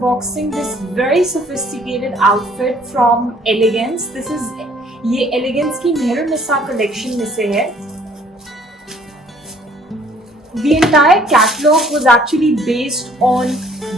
unboxing this very sophisticated outfit from Elegance. This is ये Elegance की Mehrunissa collection में से है. The entire catalog was actually based on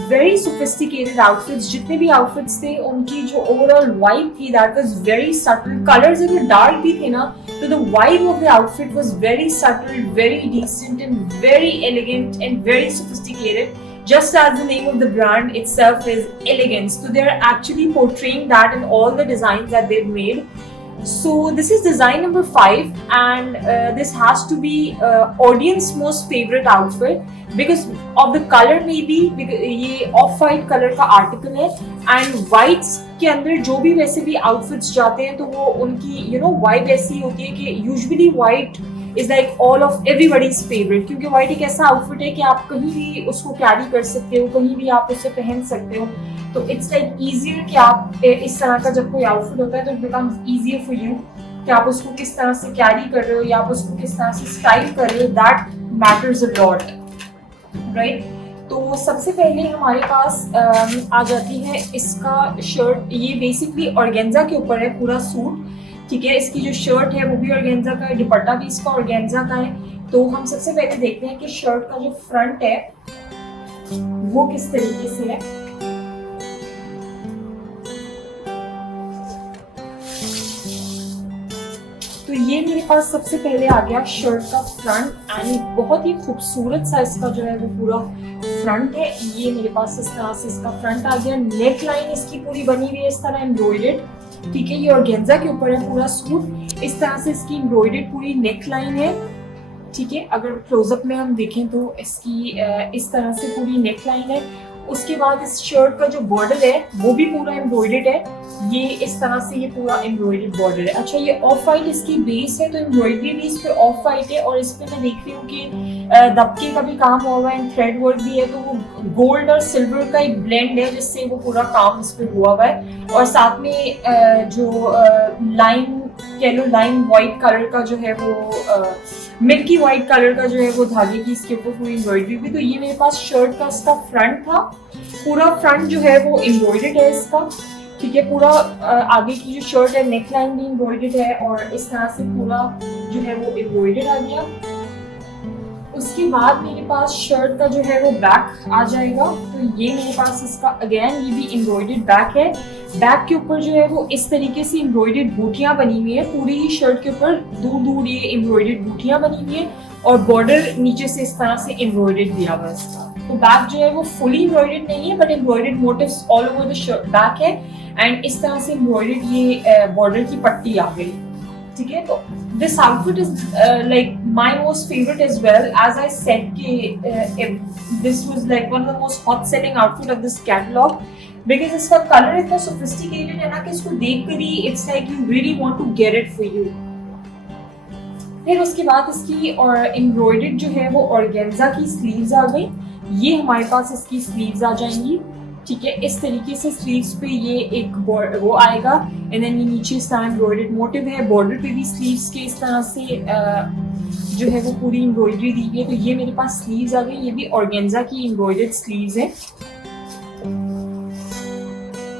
very sophisticated outfits. जितने भी outfits थे उनकी जो overall vibe थी that was very subtle. Colors अगर dark भी थे ना तो the vibe of the outfit was very subtle, very decent and very elegant and very sophisticated. Just as the name of the brand itself is Elegance. So they're actually portraying that in all the designs that they've made. So this is design number 5 and this has to be audience most favorite outfit because of the color maybe because ये off white color का article है and whites के अंदर जो भी वैसे भी outfits जाते हैं तो वो उनकी vibe ऐसी होती है कि usually white is like all of everybody's favorite क्योंकि white एक ऐसा outfit है कि आप कहीं भी उसको carry कर सकते हो, कहीं भी आप उसे पहन सकते हो. तो इट्स लाइक ईजियर कि आप इस तरह का जब कोई आउटफिट होता है तो it becomes easier for you कि आप उसको किस तरह से कैरी कर रहे हो या आप उसको किस तरह से स्टाइल कर रहे हो. That matters a lot, right. तो सबसे पहले हमारे पास आ जाती है इसका शर्ट. ये बेसिकली ऑर्गेन्जा के ऊपर है पूरा सूट, ठीक है. इसकी जो शर्ट है वो भी ऑर्गेन्जा का है, दुपट्टा भी इसका ऑर्गेन्जा का है. तो हम सबसे पहले देखते हैं कि शर्ट का जो फ्रंट है वो किस तरीके से है. तो ये मेरे पास सबसे पहले आ गया शर्ट का फ्रंट एंड बहुत ही खूबसूरत सा इसका जो है वो पूरा फ्रंट है. ये मेरे पास इस तरह से इसका फ्रंट आ गया. नेक लाइन इसकी पूरी बनी हुई है इस तरह एम्ब्रॉयडर्ड, ठीक है. ये ऑर्गेन्जा के ऊपर है पूरा सूट. इस तरह से इसकी एम्ब्रॉयडर्ड पूरी नेक लाइन है, ठीक है. अगर क्लोजअप में हम देखें तो इसकी इस तरह से पूरी नेक लाइन है. उसके बाद इस शर्ट का जो बॉर्डर है वो भी पूरा एम्ब्रॉयडर्ड है. ये इस तरह से ये पूरा एम्ब्रॉयडर्ड बॉर्डर है. अच्छा, ये ऑफ वाइट इसकी बेस है तो एम्ब्रॉयडरी भी इस पे ऑफ वाइट है और इस पे मैं देख रही हूँ कि दबके का भी काम हुआ है एंड थ्रेड वर्क भी है. तो वो गोल्ड और सिल्वर का एक ब्लेंड है जिससे वो पूरा काम इस पे हुआ हुआ है. और साथ में जो line yellow line white colour का जो है वो मिल्की व्हाइट कलर का जो है वो धागे की इसके ऊपर पूरी एम्ब्रॉयडरी भी. तो ये मेरे पास शर्ट का इसका फ्रंट था. पूरा फ्रंट जो है वो एम्ब्रॉयडर्ड है इसका, ठीक है. पूरा आगे की जो शर्ट है नेक लाइन भी एम्ब्रॉयडर्ड है और इस तरह से पूरा जो है वो एम्ब्रॉयडर्ड आ गया. उसके बाद मेरे पास शर्ट का जो है वो बैक आ जाएगा. तो ये मेरे पास इसका अगेन ये भी एम्ब्रॉयडर्ड बैक है. बैक के ऊपर जो है वो इस तरीके से एम्ब्रॉयडर्ड बूटियां बनी हुई है. पूरी ही शर्ट के ऊपर दूर दूर ये एम्ब्रॉयडर्ड बूटियां बनी हुई है और बॉर्डर नीचे से इस तरह से एम्ब्रॉयडर्ड दिया हुआ है इसका. तो बैक जो है वो फुली एम्ब्रॉयडर्ड नहीं है but embroidered motifs all over the shirt back है एंड इस तरह से एम्ब्रॉयडर्ड ये बॉर्डर की पट्टी आ गई, ठीक है. तो this outfit is like my most favorite as well. As I said कि this was like one of the most hot selling outfit of this catalog because इसका color इतना sophisticated है ना कि इसको देख कर ही it's like you really want to get it for you. फिर उसके बाद इसकी और एम्ब्रॉयडर्ड जो है वो ऑर्गेन्जा की स्लीव्स आ गई. ये हमारे पास इसकी स्लीव्स आ जाएंगी, ठीक है. इस तरीके से स्लीव्स पे ये एक वो आएगा एंड देन ये नीचे इस तरह एम्ब्रॉयडर्ड मोटिव है. बॉर्डर पे भी स्लीव्स के इस तरह से जो है वो पूरी एम्ब्रॉयडरी दी हुई है. तो ये मेरे पास स्लीव्स आ गई. ये भी ऑर्गेन्जा की एम्ब्रॉयडर्ड स्लीव्स है.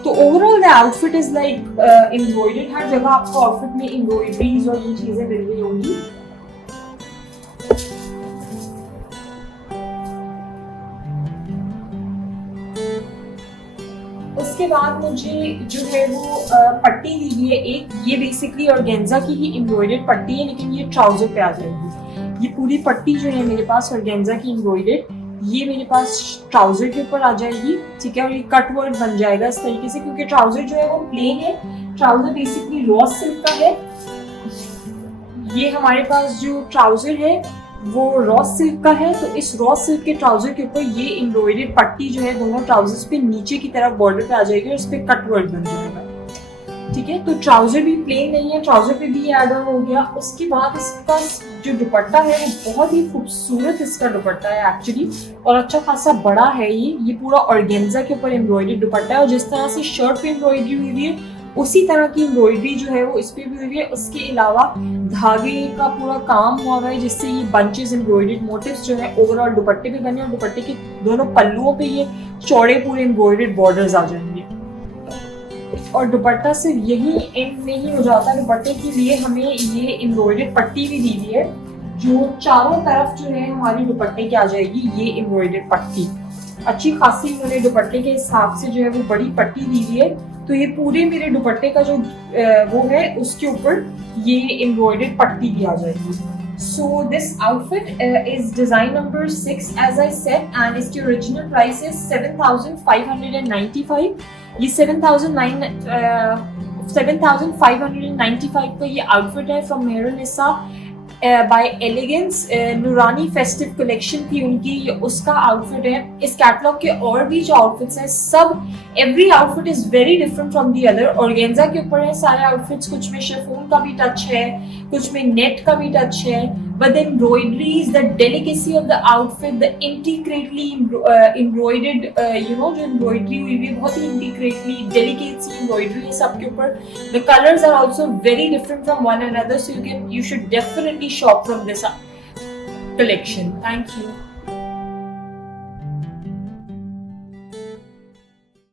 तो overall the outfit is like embroidered. हर जगह आपको आउटफिट में एम्ब्रॉयडरीज और ये चीजें मिल रही होंगी. उसके बाद मुझे जो है वो पट्टी दी हुई है एक. ये बेसिकली ऑर्गेन्जा की ही एम्ब्रॉयडर्ड पट्टी है लेकिन ये ट्राउजर पे आ जाएगी. ये पूरी पट्टी जो है मेरे पास ऑर्गेन्जा की एम्ब्रॉयडर्ड ये मेरे पास ट्राउजर के ऊपर आ जाएगी, ठीक है. और ये कट वर्क बन जाएगा इस तरीके से क्योंकि ट्राउजर जो है वो प्लेन है. ट्राउजर बेसिकली रॉ सिल्क का है. ये हमारे पास जो ट्राउजर है वो रॉ सिल्क का है. तो इस रॉ सिल्क के ट्राउजर के ऊपर ये एम्ब्रॉयडर्ड पट्टी जो है दोनों ट्राउजर्स पे नीचे की तरफ बॉर्डर पे आ जाएगी और इस पे कट वर्क बन जाएगा, ठीक है. तो ट्राउजर भी प्लेन नहीं है, ट्राउजर पे भी ऐड ऑन हो गया. उसके बाद इसका जो दुपट्टा है वो बहुत ही खूबसूरत इसका दुपट्टा है एक्चुअली और अच्छा खासा बड़ा है. ये पूरा ऑर्गेन्जा के ऊपर एम्ब्रॉयडर्ड दुपट्टा है और जिस तरह से शर्ट पे एम्ब्रॉयडरी हुई है उसी तरह की एम्ब्रॉयडरी जो है वो इस पे भी हुई है। उसके अलावा धागे का पूरा काम हुआ है जिससे ये बंचेस एम्ब्रॉयडर्ड मोटिव्स जो है ओवरऑल दुपट्टे पे बने और दुपट्टे के दोनों पल्लुओं पे ये चौड़े पूरे एम्ब्रॉयडर्ड बॉर्डर्स आ जाएंगे। और दुपट्टा सिर्फ यही एंड नहीं हो जाता, दुपट्टे के लिए हमें ये एम्ब्रॉयडर्ड पट्टी भी दी हुई है जो चारों तरफ जो है हमारी दुपट्टे की आ जाएगी। ये एम्ब्रॉयडर्ड पट्टी अच्छी खासी उन्होंने दुपट्टे के हिसाब से जो है वो बड़ी पट्टी दी हुई है। तो ये पूरे मेरे दुपट्टे का जो वो है उसके ऊपर ये एम्ब्रॉयडर्ड पट्टी भी आ जाएगी। So this outfit is design number 6 as I said and इसकी original price is 7,595। ये 7,595 का ये outfit है from Meherunissa बाय एलिगेंस। नूरानी फेस्टिव कलेक्शन थी उनकी, उसका आउटफिट है। इस कैटलॉग के और भी जो आउटफिट्स हैं सब every outfit is very different from the other. Organza के ऊपर है सारे आउटफिट्स, कुछ में शिफॉन का भी टच है, कुछ में नेट का भी टच है, but the embroideries, the delicacy of the outfit, the intricately embroidered जो embroidery हुई है बहुत ही intricately delicate सी embroidery है सबके ऊपर। The colors are also very different from one another, so you should definitely shop from this collection. Thank you.